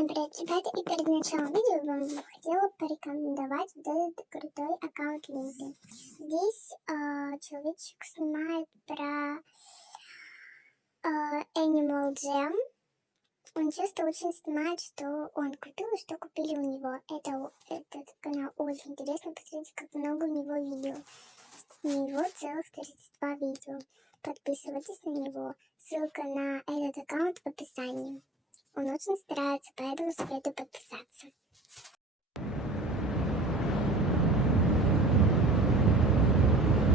Всем привет, ребята, и перед началом видео вам хотела порекомендовать вот этот крутой аккаунт ленты. Здесь человечек снимает про Animal Jam. Он часто очень снимает, что он купил и что купили у него. Этот канал очень интересно, посмотрите, как много у него видео. У него целых 32 видео. Подписывайтесь на него. Ссылка на этот аккаунт в описании. Он очень старается, поэтому советую подписаться.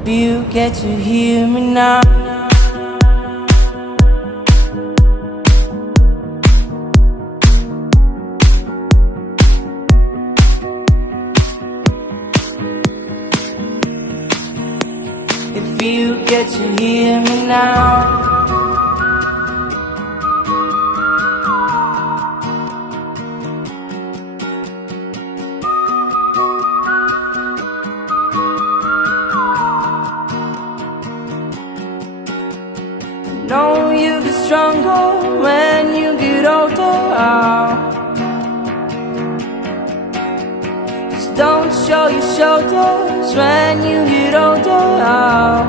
You get to hear me now. If you get to hear me now. Know you get stronger when you get older. Just don't show your shoulders when you get older.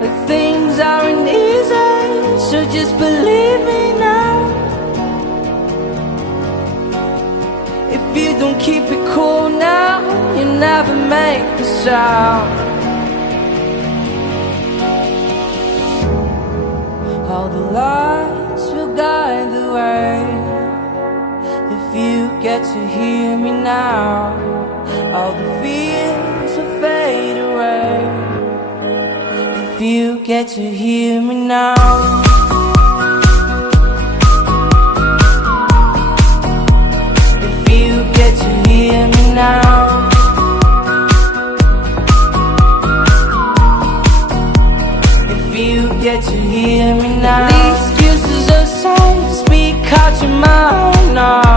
But things aren't easy, so just believe me now. If you don't keep it cool now, you never make a sound. All the lights will guide the way. If you get to hear me now, all the fears will fade away. If you get to hear me now. If you get to hear me now. Get to hear me now. The excuses aside, speak out your mind now.